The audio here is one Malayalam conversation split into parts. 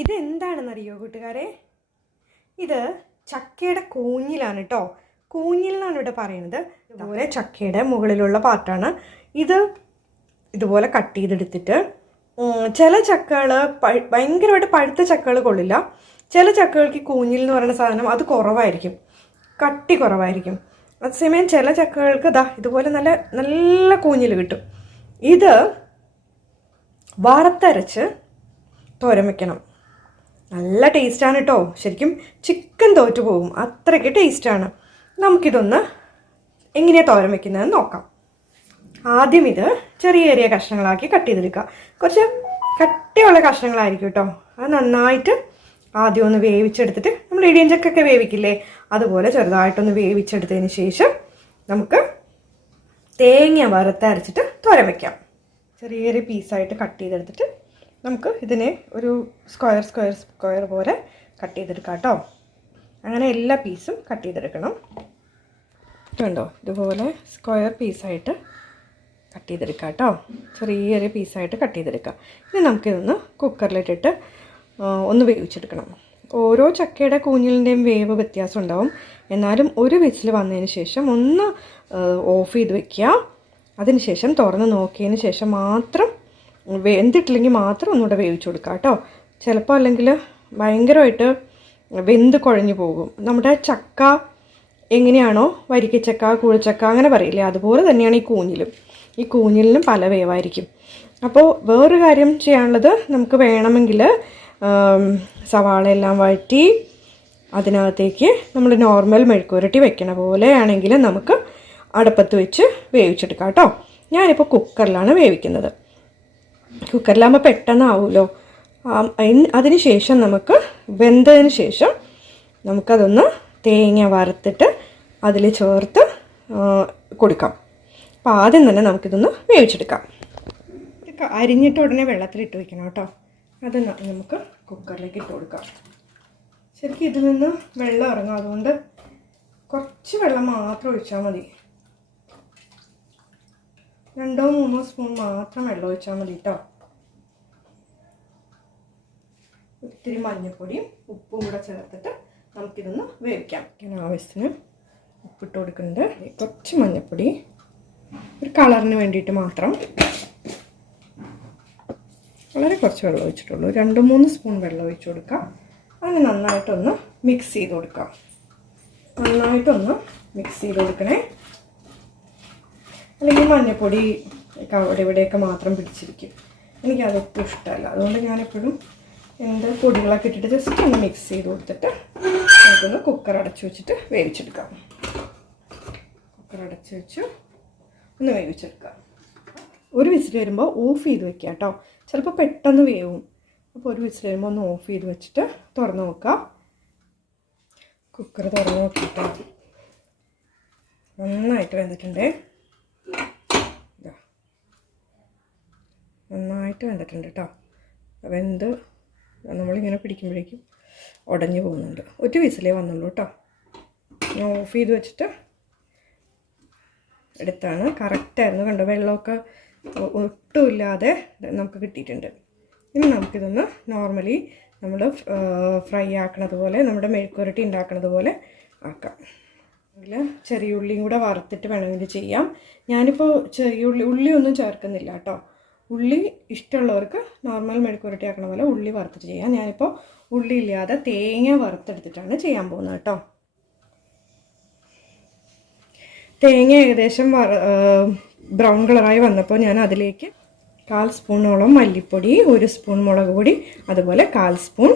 ഇതെന്താണെന്നറിയോ കൂട്ടുകാരെ? ഇത് ചക്കയുടെ കൂഞ്ഞിലാണ് കേട്ടോ കൂഞ്ഞിൽ എന്നാണ് ഇവിടെ പറയുന്നത് ഇതുപോലെ ചക്കയുടെ മുകളിലുള്ള പാർട്ടാണ്. ഇത് ഇതുപോലെ കട്ട് ചെയ്തെടുത്തിട്ട് ചില ചക്കകൾ ഭയങ്കരമായിട്ട് പഴുത്ത ചക്കകൾ കൊള്ളില്ല. ചില ചക്കകൾക്ക് കൂഞ്ഞിൽ എന്ന് പറയുന്ന സാധനം അത് കുറവായിരിക്കും. കട്ടി കുറവായിരിക്കും. അതേസമയം ചില ചക്കകൾക്ക് ഇതാ ഇതുപോലെ നല്ല നല്ല കൂഞ്ഞിൽ കിട്ടും. ഇത് വറുത്തരച്ച് തോരൻ വെക്കണം. നല്ല ടേസ്റ്റാണ് കേട്ടോ ശരിക്കും ചിക്കൻ തോറ്റു പോകും. അത്രയ്ക്ക് ടേസ്റ്റാണ് നമുക്കിതൊന്ന് എങ്ങനെയാണ് തോരൻ വെക്കുന്നതെന്ന് നോക്കാം. ആദ്യം ഇത് ചെറിയ ചെറിയ കഷ്ണങ്ങളാക്കി കട്ട് ചെയ്തെടുക്കുക. കുറച്ച് കട്ടിയുള്ള കഷ്ണങ്ങളായിരിക്കും കേട്ടോ അത് നന്നായിട്ട് ആദ്യം ഒന്ന് വേവിച്ചെടുത്തിട്ട് നമ്മൾ ഇടിയഞ്ചക്കൊക്കെ വേവിക്കില്ലേ? അതുപോലെ ചെറുതായിട്ടൊന്ന് വേവിച്ചെടുത്തതിന് ശേഷം നമുക്ക് തേങ്ങ വറുത്തരച്ചിട്ട് തോരൻ വയ്ക്കാം ചെറിയ ചെറിയ പീസായിട്ട് കട്ട് ചെയ്തെടുത്തിട്ട് നമുക്ക് ഇതിനെ ഒരു സ്ക്വയർ സ്ക്വയർ സ്ക്വയർ പോലെ കട്ട് ചെയ്തെടുക്കാം കേട്ടോ. അങ്ങനെ എല്ലാ പീസും കട്ട് ചെയ്തെടുക്കണം. കണ്ടോ? ഇതുപോലെ സ്ക്വയർ പീസായിട്ട് കട്ട് ചെയ്തെടുക്കാം കേട്ടോ. ചെറിയ ചെറിയ പീസായിട്ട് കട്ട് ചെയ്തെടുക്കാം. ഇനി നമുക്കിതൊന്ന് കുക്കറിലിട്ടിട്ട് ഒന്ന് വേവിച്ചെടുക്കണം. ഓരോ ചക്കയുടെ കൂഞ്ഞിലിന്റെയും വേവ് വ്യത്യാസം ഉണ്ടാവും. എന്നാലും ഒരു വിസിൽ വന്നതിന് ശേഷം ഒന്ന് ഓഫ് ചെയ്ത് വെക്കുക. അതിനുശേഷം തുറന്ന് നോക്കിയതിന് ശേഷം മാത്രം വെന്തിട്ടില്ലെങ്കിൽ മാത്രം ഒന്നുകൂടെ വേവിച്ച് കൊടുക്കുക കേട്ടോ. ചിലപ്പോൾ അല്ലെങ്കിൽ ഭയങ്കരമായിട്ട് വെന്ത് കുഴഞ്ഞു പോകും. നമ്മുടെ ചക്ക എങ്ങനെയാണോ വരിക്കച്ചക്ക കൂഴച്ചക്ക അങ്ങനെ പറയില്ലേ അതുപോലെ തന്നെയാണ് ഈ കൂഞ്ഞിലും. ഈ കൂഞ്ഞിലിനും പല വേവായിരിക്കും. അപ്പോൾ വേറൊരു കാര്യം ചെയ്യാനുള്ളത് നമുക്ക് വേണമെങ്കിൽ സവാള എല്ലാം വഴറ്റി അതിനകത്തേക്ക് നമ്മൾ നോർമൽ മെഴുക്കുരട്ടി വെക്കണ പോലെയാണെങ്കിൽ നമുക്ക് അടുപ്പത്ത് വെച്ച് വേവിച്ചെടുക്കാം കേട്ടോ. ഞാനിപ്പോൾ കുക്കറിലാണ് വേവിക്കുന്നത്. കുക്കറിലാകുമ്പോൾ പെട്ടെന്നാവുമല്ലോ അതിന് ശേഷം നമുക്ക് വെന്തതിന് ശേഷം നമുക്കതൊന്ന് തേങ്ങ വറുത്തിട്ട് അതിൽ ചേർത്ത് കൊടുക്കാം. അപ്പോൾ ആദ്യം തന്നെ നമുക്കിതൊന്ന് വേവിച്ചെടുക്കാം. അരിഞ്ഞിട്ട് ഉടനെ വെള്ളത്തിലിട്ട് വയ്ക്കണം കേട്ടോ. അത് നമുക്ക് കുക്കറിലേക്ക് ഇട്ട് കൊടുക്കാം. ശരിക്കും ഇതിൽ നിന്ന് വെള്ളം ഇറങ്ങും. അതുകൊണ്ട് കുറച്ച് വെള്ളം മാത്രം ഒഴിച്ചാൽ മതി. രണ്ടോ മൂന്നോ സ്പൂൺ മാത്രം വെള്ളം ഒഴിച്ചാൽ മതി കേട്ടോ ഒത്തിരി മഞ്ഞൾപ്പൊടിയും ഉപ്പും കൂടെ ചേർത്തിട്ട് നമുക്കിതൊന്ന് വേവിക്കാം. ഞാൻ ആവശ്യത്തിന് ഉപ്പിട്ട് കൊടുക്കുന്നുണ്ട്. കുറച്ച് മഞ്ഞൾപ്പൊടി ഒരു കളറിന് വേണ്ടിയിട്ട് മാത്രം. വളരെ കുറച്ച് വെള്ളം ഒഴിച്ചിട്ടുള്ളൂ. രണ്ട് മൂന്ന് സ്പൂൺ വെള്ളം ഒഴിച്ച് കൊടുക്കാം. അതിന് നന്നായിട്ടൊന്ന് മിക്സ് ചെയ്ത് കൊടുക്കാം. നന്നായിട്ടൊന്ന് മിക്സ് ചെയ്ത് കൊടുക്കണേ. അല്ലെങ്കിൽ മഞ്ഞൾപ്പൊടി ഒക്കെ അവിടെ ഇവിടെയൊക്കെ മാത്രം പിടിച്ചിരിക്കും. എനിക്കതൊട്ടും ഇഷ്ടമല്ല. അതുകൊണ്ട് ഞാനെപ്പോഴും എന്ത് പൊടികളൊക്കെ ഇട്ടിട്ട് ജസ്റ്റ് ഒന്ന് മിക്സ് ചെയ്ത് കൊടുത്തിട്ട് നമുക്കൊന്ന് കുക്കർ അടച്ചു വെച്ചിട്ട് വേവിച്ചെടുക്കാം. കുക്കർ അടച്ചു വെച്ച് ഒന്ന് വേവിച്ചെടുക്കാം. ഒരു വിസിൽ വരുമ്പോൾ ഓഫ് ചെയ്ത് വെക്കുക കേട്ടോ. ചിലപ്പോൾ പെട്ടെന്ന് വേവും. അപ്പോൾ ഒരു വിസിൽ വരുമ്പോൾ ഒന്ന് ഓഫ് ചെയ്ത് വെച്ചിട്ട് തുറന്ന് നോക്കാം. കുക്കർ തുറന്ന് നോക്കിയിട്ട് നന്നായിട്ട് വെന്തിട്ടുണ്ടേ. നന്നായിട്ട് വെന്തിട്ടുണ്ട് കേട്ടോ. വെന്ത് നമ്മളിങ്ങനെ പിടിക്കുമ്പോഴേക്കും ഉടഞ്ഞു പോകുന്നുണ്ട്. ഒരു വിസിലേ വന്നുള്ളൂ കേട്ടോ. ഓഫ് ചെയ്ത് വെച്ചിട്ട് എടുത്താണ്. കറക്റ്റായിരുന്നു കണ്ടോ? വെള്ളമൊക്കെ ഒട്ടുമില്ലാതെ നമുക്ക് കിട്ടിയിട്ടുണ്ട്. ഇനി നമുക്കിതൊന്ന് നോർമലി നമ്മൾ ഫ്രൈ ആക്കണത് പോലെ നമ്മുടെ മെഴുക്കുരട്ടി ഉണ്ടാക്കണത് പോലെ ആക്കാം. അതിൽ ചെറിയ ഉള്ളിയും കൂടെ വറുത്തിട്ട് വേണമെങ്കിൽ ചെയ്യാം. ഞാനിപ്പോൾ ചെറിയ ഉള്ളി ഉള്ളി ഒന്നും ചേർക്കുന്നില്ല കേട്ടോ. ഉള്ളി ഇഷ്ടമുള്ളവർക്ക് നോർമൽ മെഴുക്കുരട്ടി ആക്കണ പോലെ ഉള്ളി വറുത്തിട്ട് ചെയ്യാം. ഞാനിപ്പോൾ ഉള്ളി ഇല്ലാതെ തേങ്ങ വറുത്തെടുത്തിട്ടാണ് ചെയ്യാൻ പോകുന്നത് കേട്ടോ. തേങ്ങ ഏകദേശം ബ്രൗൺ കളറായി വന്നപ്പോൾ ഞാൻ അതിലേക്ക് കാൽ സ്പൂണോളം മല്ലിപ്പൊടി ഒരു സ്പൂൺ മുളക് പൊടി അതുപോലെ കാൽ സ്പൂൺ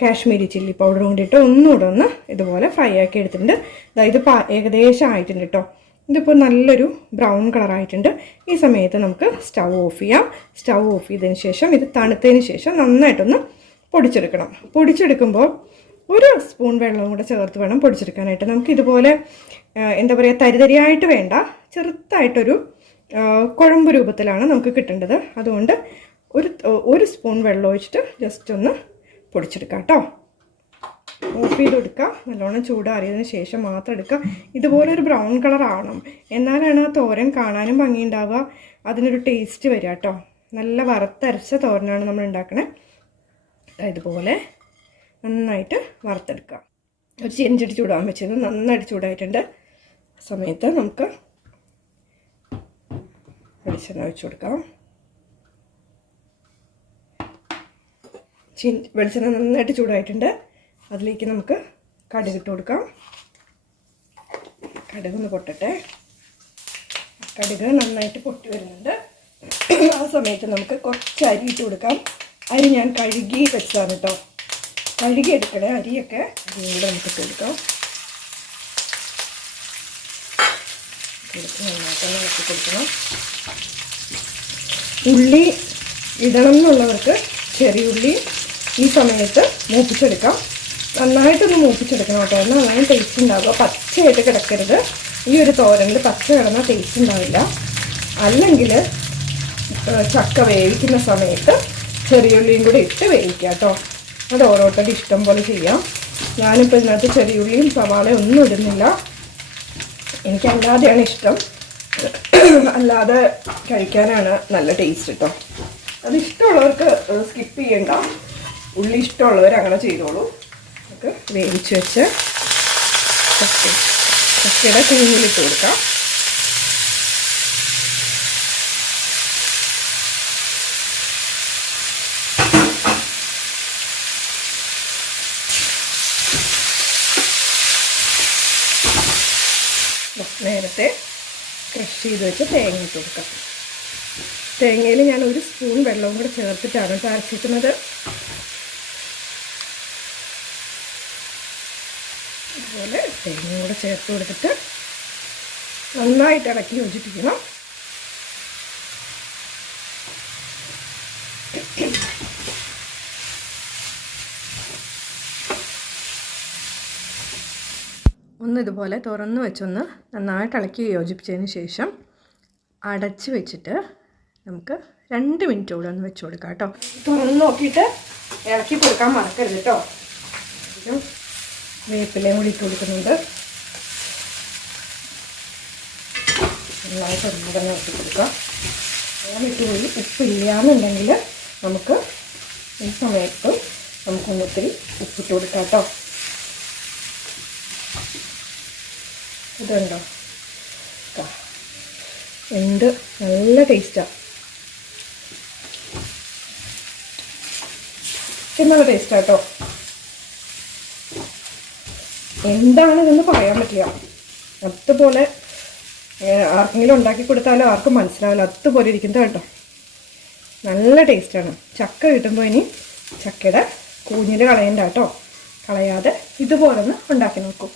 കാശ്മീരി ചില്ലി പൗഡർ കൊണ്ടിട്ട് ഒന്നുകൂടെ ഒന്ന് ഇതുപോലെ ഫ്രൈ ആക്കി എടുത്തിട്ടുണ്ട്. അതായത് ഏകദേശം ആയിട്ടുണ്ട് കേട്ടോ ഇതിപ്പോൾ നല്ലൊരു ബ്രൗൺ കളറായിട്ടുണ്ട് ഈ സമയത്ത് നമുക്ക് സ്റ്റൗ ഓഫ് ചെയ്യാം. സ്റ്റൗ ഓഫ് ചെയ്തതിന് ശേഷം ഇത് തണുത്തതിന് ശേഷം നന്നായിട്ടൊന്ന് പൊടിച്ചെടുക്കണം. പൊടിച്ചെടുക്കുമ്പോൾ ഒരു സ്പൂൺ വെള്ളം കൂടെ ചേർത്ത് വേണം പൊടിച്ചെടുക്കാനായിട്ട്. നമുക്ക് ഇതുപോലെ എന്താ പറയുക തരിതരിയായിട്ട് വേണ്ട ചെറുത്തായിട്ടൊരു കുഴമ്പ് രൂപത്തിലാണ് നമുക്ക് കിട്ടേണ്ടത്. അതുകൊണ്ട് ഒരു ഒരു സ്പൂൺ വെള്ളം ഒഴിച്ചിട്ട് ജസ്റ്റ് ഒന്ന് പൊടിച്ചെടുക്കാം കേട്ടോ. ഓഫ് ചെയ്ത് കൊടുക്കുക നല്ലോണം ചൂടാറിയതിന് ശേഷം മാത്രം എടുക്കുക ഇതുപോലെ ഒരു ബ്രൗൺ കളർ ആവണം. എന്നാലാണ് ആ തോരൻ കാണാനും ഭംഗിയുണ്ടാവുക. അതിനൊരു ടേസ്റ്റ് വരിക കേട്ടോ. നല്ല വറുത്തരച്ച തോരനാണ് നമ്മൾ ഉണ്ടാക്കണേ. ഇതുപോലെ നന്നായിട്ട് വറുത്തെടുക്കുക ഒരു ചെഞ്ചടി ചൂടാൻ വെച്ചത് നന്നായിട്ട് ചൂടായിട്ടുണ്ട്. സമയത്ത് നമുക്ക് വെളിച്ചെണ്ണ ഒഴിച്ചു കൊടുക്കാം. ചീ വെളിച്ചെണ്ണ നന്നായിട്ട് ചൂടായിട്ടുണ്ട്. അതിലേക്ക് നമുക്ക് കടുക് ഇട്ട് കൊടുക്കാം. കടുക് ഒന്ന് പൊട്ടട്ടെ. കടുക് നന്നായിട്ട് പൊട്ടി വരുന്നുണ്ട്. ആ സമയത്ത് നമുക്ക് കുറച്ച് അരി ഇട്ട് കൊടുക്കാം. അരി ഞാൻ കഴുകി വെച്ചതാണ് കേട്ടോ കഴുകി എടുക്കണേ അരിയൊക്കെ അരിയും കൂടെ നമുക്ക് ഇട്ട് കൊടുക്കാം. നന്നായിട്ട് കൊടുക്കണം. ഉള്ളി ഇടണം എന്നുള്ളവർക്ക് ചെറിയ ഉള്ളി ഈ സമയത്ത് മൂപ്പിച്ചെടുക്കാം. നന്നായിട്ടൊന്ന് മൂപ്പിച്ചെടുക്കണം കേട്ടോ. എന്നാൽ നന്നായി ടേസ്റ്റ് ഉണ്ടാവുക പച്ചയായിട്ട് കിടക്കരുത്. ഈ ഒരു തോരനിൽ പച്ച കിടന്നാൽ ടേസ്റ്റ് ഉണ്ടാവില്ല. അല്ലെങ്കിൽ ചക്ക വേവിക്കുന്ന സമയത്ത് ചെറിയുള്ളിയും കൂടി ഇട്ട് വേവിക്കുക കേട്ടോ. അത് ഓരോരുത്തരുടെ ഇഷ്ടം പോലെ ചെയ്യാം. ഞാനിപ്പോൾ ഇതിനകത്ത് ചെറിയുള്ളിയും സവാളയും ഒന്നും ഇടുന്നില്ല. എനിക്ക് അല്ലാതെയാണ് ഇഷ്ടം. അല്ലാതെ കഴിക്കാനാണ് നല്ല ടേസ്റ്റ് കേട്ടോ അത് ഇഷ്ടമുള്ളവർക്ക് സ്കിപ്പ് ചെയ്യണ്ട. ഉള്ളി ഇഷ്ടമുള്ളവർ അങ്ങനെ ചെയ്തോളൂ. നമുക്ക് വേവിച്ച് വെച്ച് ചക്ക ചക്കയുടെ കുഞ്ഞിലിട്ട് കൊടുക്കാം. നേരത്തെ ക്രഷ് ചെയ്ത് വെച്ച് തേങ്ങ ഇട്ട് കൊടുക്കാം. തേങ്ങയിൽ ഞാൻ ഒരു സ്പൂൺ വെള്ളവും കൂടെ ചേർത്തിട്ടാണ് അരച്ചിട്ടുന്നത് അതുപോലെ തേങ്ങയും കൂടെ ചേർത്ത് കൊടുത്തിട്ട് നന്നായിട്ട് ഇളക്കി യോജിപ്പിക്കണം. ഒന്ന് ഇതുപോലെ തുറന്ന് വെച്ചൊന്ന് നന്നായിട്ട് ഇളക്കി യോജിപ്പിച്ചതിന് ശേഷം അടച്ച് വെച്ചിട്ട് നമുക്ക് രണ്ട് മിനിറ്റ് കൂടെ ഒന്ന് വെച്ച് കൊടുക്കാം കേട്ടോ. തുറന്ന് നോക്കിയിട്ട് ഇളക്കി കൊടുക്കാൻ മറക്കരുത് കേട്ടോ. വേപ്പിലയും കൂടി ഇട്ട് കൊടുക്കുന്നുണ്ട്. നന്നായിട്ട് ഒന്നുകൂടെ ഇട്ട് കൊടുക്കാം. അങ്ങനെ ഇട്ട് പോയി ഉപ്പില്ലാന്നുണ്ടെങ്കിൽ നമുക്ക് ഈ സമയത്ത് നമുക്കൊന്ന് ഒത്തിരി ഉപ്പിട്ട് കൊടുക്കാം കേട്ടോ. ഇതുണ്ടോ. എന്ത് നല്ല ടേസ്റ്റാണ് നല്ല ടേസ്റ്റാ കേട്ടോ. എന്താണ് ഇതെന്ന് പറയാൻ പറ്റില്ല. അതുപോലെ ആർക്കെങ്കിലും ഉണ്ടാക്കി കൊടുത്താലും ആർക്കും മനസ്സിലാവില്ല. അതുപോലെ ഇരിക്കുന്നത് കേട്ടോ. നല്ല ടേസ്റ്റാണ്. ചക്ക കിട്ടുമ്പോൾ ഇനി ചക്കയുടെ കൂഞ്ഞിൽ കളയണ്ട കേട്ടോ. കളയാതെ ഇതുപോലൊന്ന് ഉണ്ടാക്കി നോക്കൂ.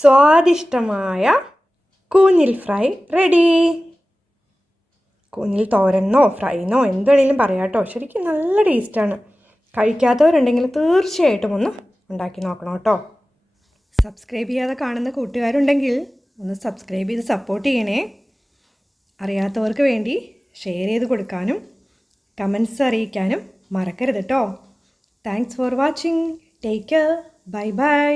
സ്വാദിഷ്ടമായ കൂഞ്ഞിൽ ഫ്രൈ റെഡി. കൂഞ്ഞിൽ തോരനോ ഫ്രൈനോ എന്ത് വേണമെങ്കിലും പറയാം കേട്ടോ. ശരിക്കും നല്ല ടേസ്റ്റാണ്. കഴിക്കാത്തവരുണ്ടെങ്കിൽ തീർച്ചയായിട്ടും ഒന്ന് ഉണ്ടാക്കി നോക്കണം കേട്ടോ. സബ്സ്ക്രൈബ് ചെയ്യാതെ കാണുന്ന കൂട്ടുകാരുണ്ടെങ്കിൽ ഒന്ന് സബ്സ്ക്രൈബ് ചെയ്ത് സപ്പോർട്ട് ചെയ്യണേ. അറിയാത്തവർക്ക് വേണ്ടി ഷെയർ ചെയ്ത് കൊടുക്കാനും കമൻസ് അറിയിക്കാനും മറക്കരുത് കേട്ടോ thanks for watching take care bye bye